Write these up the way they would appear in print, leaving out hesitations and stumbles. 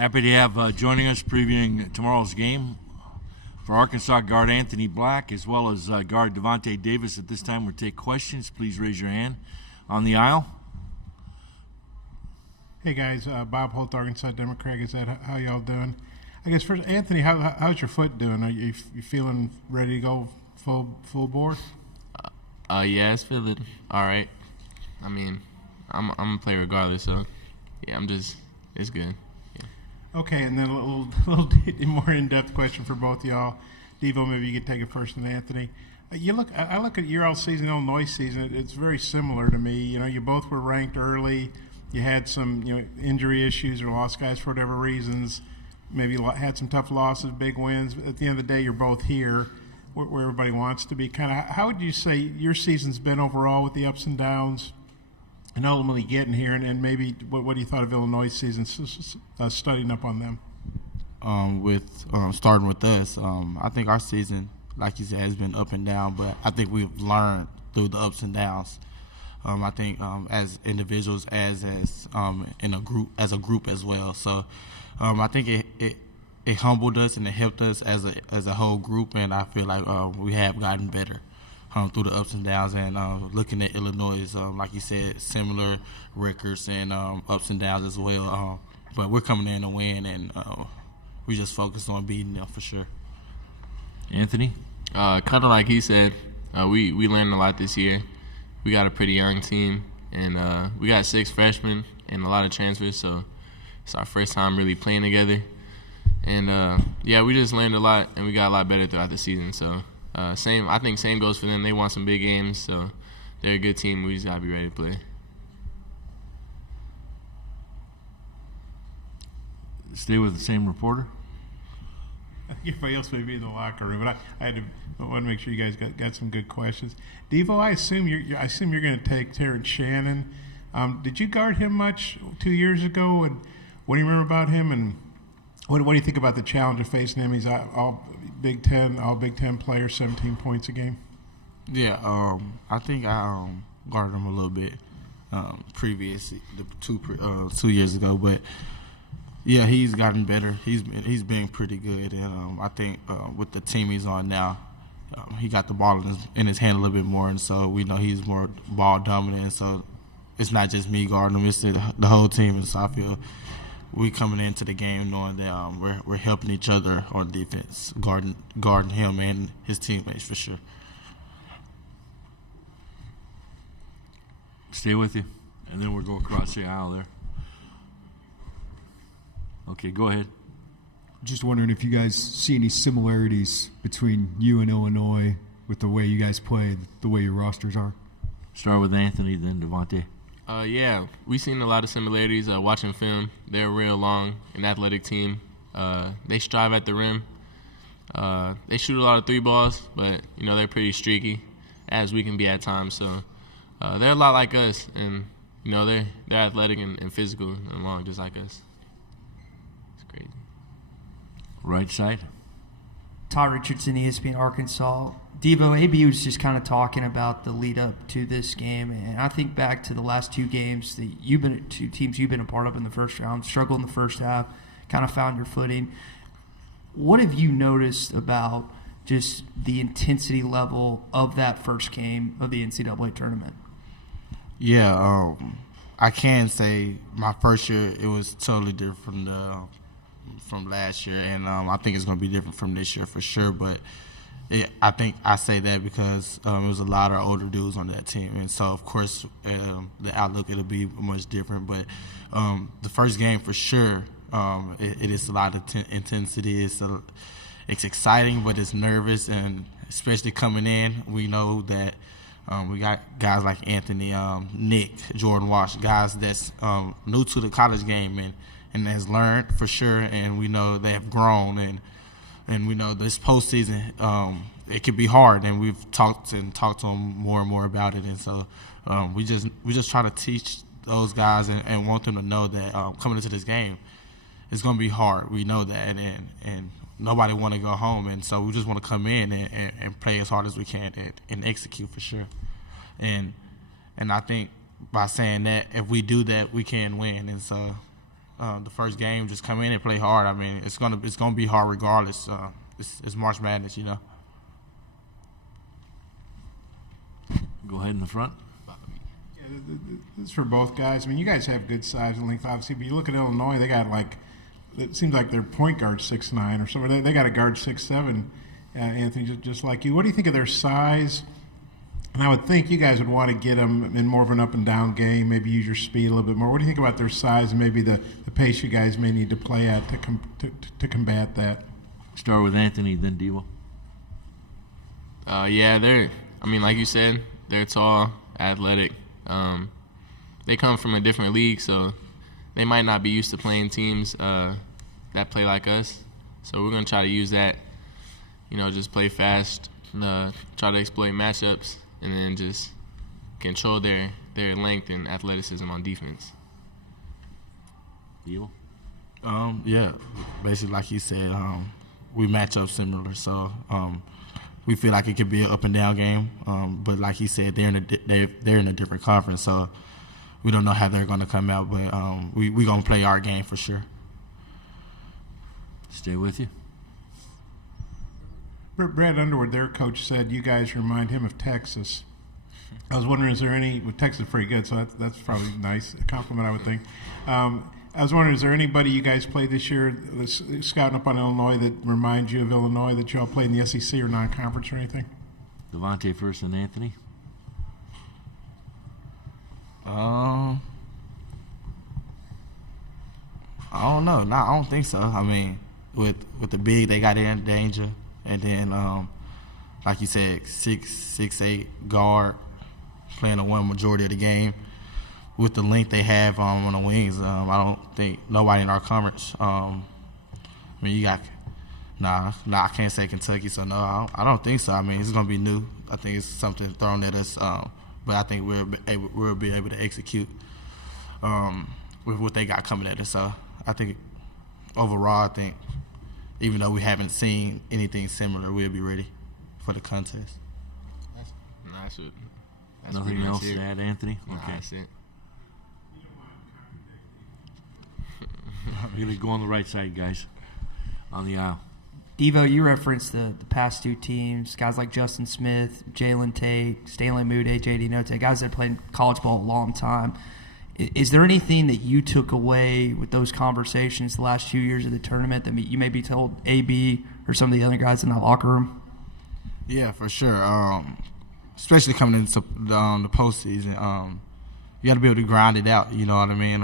Happy to have joining us previewing tomorrow's game for Arkansas guard Anthony Black as well as guard Devo Davis. At this time, we'll take questions. Please raise your hand on the aisle. Hey guys, Bob Holt, Arkansas Democrat. Is that how y'all doing? I guess first, Anthony, how's your foot doing? Are you feeling ready to go full bore? Yeah, it's feeling all right. I mean, I'm gonna play regardless, so yeah, it's good. Yeah. Okay, and then a little more in-depth question for both y'all. Devo, maybe you could take it first, and Anthony. I look at your all-season Illinois season. It's very similar to me. You know, you both were ranked early. You had some injury issues or lost guys for whatever reasons. Maybe had some tough losses, big wins. At the end of the day, you're both here where everybody wants to be. Kind of, how would you say your season's been overall with the ups and downs and ultimately getting here? And maybe what do you thought of Illinois' season, studying up on them? Starting with us, I think our season, like you said, has been up and down, but I think we've learned through the ups and downs. I think as individuals, as in a group, as well. So I think it humbled us and it helped us as a whole group, and I feel like we have gotten better through the ups and downs. And looking at Illinois, like you said, similar records and ups and downs as well. But we're coming in to win, and we just focus on beating them for sure. Anthony? Kind of like he said, we learned a lot this year. We got a pretty young team, and we got 6 freshmen and a lot of transfers, so it's our first time really playing together. And, yeah, we just learned a lot, and we got a lot better throughout the season. So I think same goes for them. They won some big games, so they're a good team. We just got to be ready to play. Stay with the same reporter. Everybody else may be in the locker room, but I want to make sure you guys got some good questions. Devo, I assume you're going to take Terrence Shannon. Did you guard him much 2 years ago? And what do you remember about him? And what do you think about the challenge of facing him? He's all Big Ten player, 17 points a game. Yeah, I think I guarded him a little bit previously, 2 years ago, but. Yeah, he's gotten better. He's been pretty good, and I think with the team he's on now, he got the ball in his hand a little bit more, and so we know he's more ball dominant. And so it's not just me guarding him; it's the whole team. And so I feel we coming into the game knowing that we're helping each other on defense, guarding him and his teammates for sure. Stay with you, and then we'll go across the aisle there. Okay, go ahead. Just wondering if you guys see any similarities between you and Illinois with the way you guys play, the way your rosters are. Start with Anthony, then Devontae. Yeah, we've seen a lot of similarities. Watching film, they're a real long and athletic team. They strive at the rim. They shoot a lot of 3 balls, but they're pretty streaky, as we can be at times. So they're a lot like us, and they're athletic and physical and long, just like us. Crazy. Right side. Todd Richardson, ESPN Arkansas. Devo, AB was just kind of talking about the lead up to this game, and I think back to the last 2 games that two teams you've been a part of in the first round, struggled in the first half, kind of found your footing. What have you noticed about just the intensity level of that first game of the NCAA tournament? Yeah, I can say my first year it was totally different from last year, and I think it's going to be different from this year for sure. But I think I say that because it was a lot of older dudes on that team, and so of course the outlook it'll be much different. But the first game for sure, it is a lot of intensity. It's exciting, but it's nervous, and especially coming in, we know that we got guys like Anthony, Nick, Jordan Walsh, guys that's new to the college game and has learned for sure, and we know they have grown, and we know this postseason it could be hard, and we've talked to them more and more about it, and so we just try to teach those guys and want them to know that coming into this game it's going to be hard. We know that, and nobody want to go home, and so we just want to come in and play as hard as we can and execute for sure, and I think by saying that if we do that we can win, and so the first game, just come in and play hard. I mean, it's gonna be hard regardless. It's March Madness, you know. Go ahead in the front. Yeah, this is for both guys. I mean, you guys have good size and length, obviously, but you look at Illinois, they got it seems like their point guard 6'9" or something. They got a guard 6'7", Anthony, just like you. What do you think of their size? And I would think you guys would want to get them in more of an up-and-down game, maybe use your speed a little bit more. What do you think about their size and maybe the pace you guys may need to play at to combat that? Start with Anthony, then Devo. Yeah, like you said, they're tall, athletic. They come from a different league, so they might not be used to playing teams that play like us. So we're going to try to use that, just play fast, try to exploit matchups, and then just control their length and athleticism on defense. Devo? Yeah, basically like you said, we match up similar, so we feel like it could be an up and down game. But like he said, they're in a different conference, so we don't know how they're going to come out. But we going to play our game for sure. Stay with you. Brad Underwood, their coach, said you guys remind him of Texas. I was wondering, is there any? Well, Texas is pretty good, so that's probably nice, a compliment, I would think. I was wondering, is there anybody you guys played this year scouting up on Illinois that reminds you of Illinois that you all played in the SEC or non-conference or anything? Devontae first and Anthony. I don't know. No, I don't think so. I mean, with the big, they got in danger, and then like you said, 6'8" guard playing the one majority of the game. With the length they have on the wings, I don't think nobody in our conference. I mean, you got I can't say Kentucky, so no, I don't think so. I mean, it's gonna be new. I think it's something thrown at us, but I think we'll be able to execute with what they got coming at us. So I think overall, even though we haven't seen anything similar, we'll be ready for the contest. That's Nothing else to add, Anthony? Okay. That's it. Really go on the right side, guys, on the aisle. Devo, you referenced the past two teams, guys like Justin Smith, Jalen Tate, Stanley Moody, J.D. Note, guys that played college ball a long time. Is there anything that you took away with those conversations the last 2 years of the tournament that you maybe told AB or some of the other guys in that locker room? Yeah, for sure. Especially coming into the postseason, you got to be able to grind it out. You know what I mean?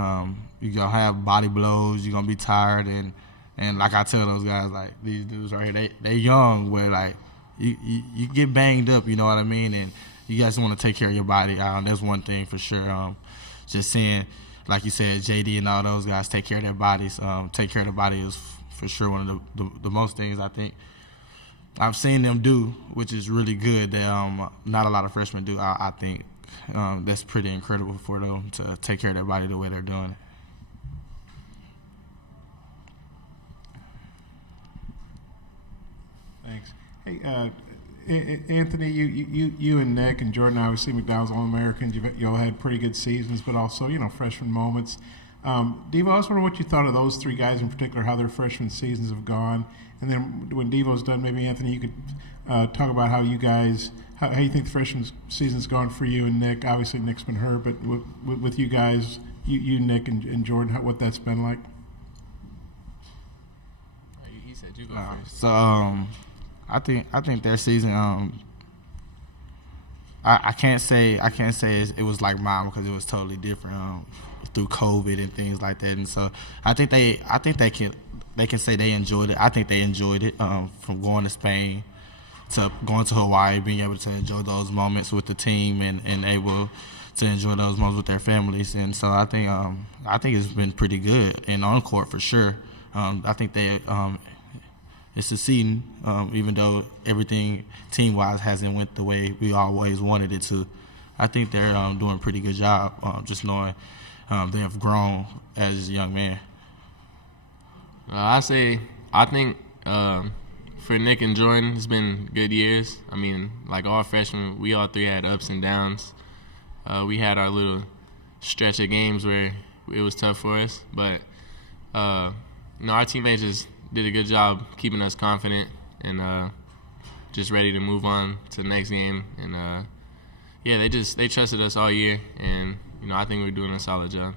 You're going to have body blows. You're going to be tired. And like I tell those guys, like, these dudes right here, they young, but, like, you get banged up, you know what I mean? And you guys want to take care of your body. That's one thing for sure. Just saying, like you said, JD and all those guys take care of their bodies. Take care of the body is for sure one of the most things I think I've seen them do, which is really good that not a lot of freshmen do. I think that's pretty incredible for them to take care of their body the way they're doing it. Thanks. Hey, Anthony, you and Nick and Jordan, obviously McDowell's All-Americans. You all had pretty good seasons, but also, freshman moments. Devo, I was wondering what you thought of those three guys in particular, how their freshman seasons have gone. And then when Devo's done, maybe, Anthony, you could talk about how you guys, how you think the freshman season's gone for you and Nick. Obviously, Nick's been hurt, but with you guys, you Nick, and Jordan, what that's been like. He said you go first. So I think their season. I can't say it was like mine because it was totally different through COVID and things like that. And so I think they can say they enjoyed it. I think they enjoyed it from going to Spain to going to Hawaii, being able to enjoy those moments with the team and able to enjoy those moments with their families. And so I think it's been pretty good and on court for sure. I think they it's succeeding, even though everything team-wise hasn't went the way we always wanted it to. I think they're doing a pretty good job, just knowing they have grown as a young man. I think for Nick and Jordan, it's been good years. I mean, like all freshmen, we all three had ups and downs. We had our little stretch of games where it was tough for us, but No, our teammates just did a good job keeping us confident and just ready to move on to the next game. And yeah, they trusted us all year, and I think we're doing a solid job.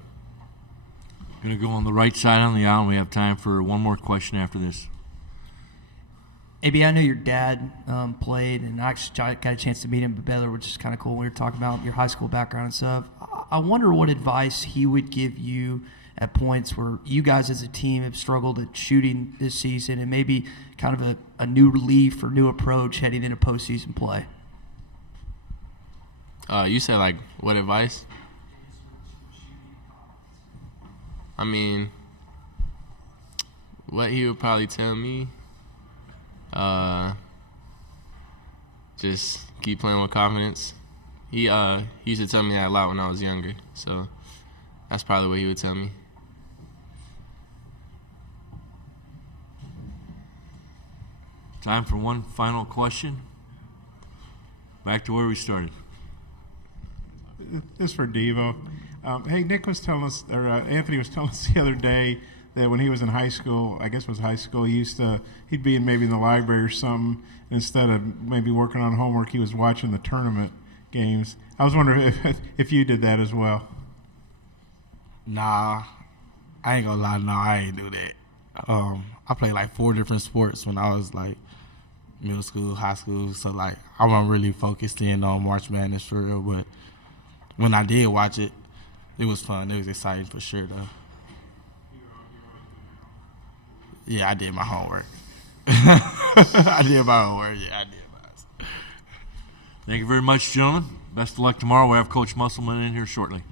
Going to go on the right side on the aisle, and we have time for one more question after this. AB, I know your dad played, and I actually got a chance to meet him at Baylor, which is kind of cool. We were talking about your high school background and stuff. I wonder what advice he would give you at points where you guys as a team have struggled at shooting this season, and maybe kind of a new relief or new approach heading into postseason play. You said, like, what advice? I mean, what he would probably tell me, just keep playing with confidence. He used to tell me that a lot when I was younger, so that's probably what he would tell me. Time for one final question. Back to where we started. This is for Devo. Hey, Nick was telling us, or Anthony was telling us the other day that when he was in high school, I guess it was high school, he'd be maybe in the library or something. Instead of maybe working on homework, he was watching the tournament games. I was wondering if you did that as well. Nah, I ain't gonna lie. No, I ain't do that. I played like 4 different sports when I was like middle school, high school. So like I wasn't really focused in on March Madness for real. But when I did watch it, it was fun. It was exciting for sure, though. Yeah, I did my homework. I did my homework. Yeah, I did mine. Thank you very much, gentlemen. Best of luck tomorrow. We'll have Coach Musselman in here shortly.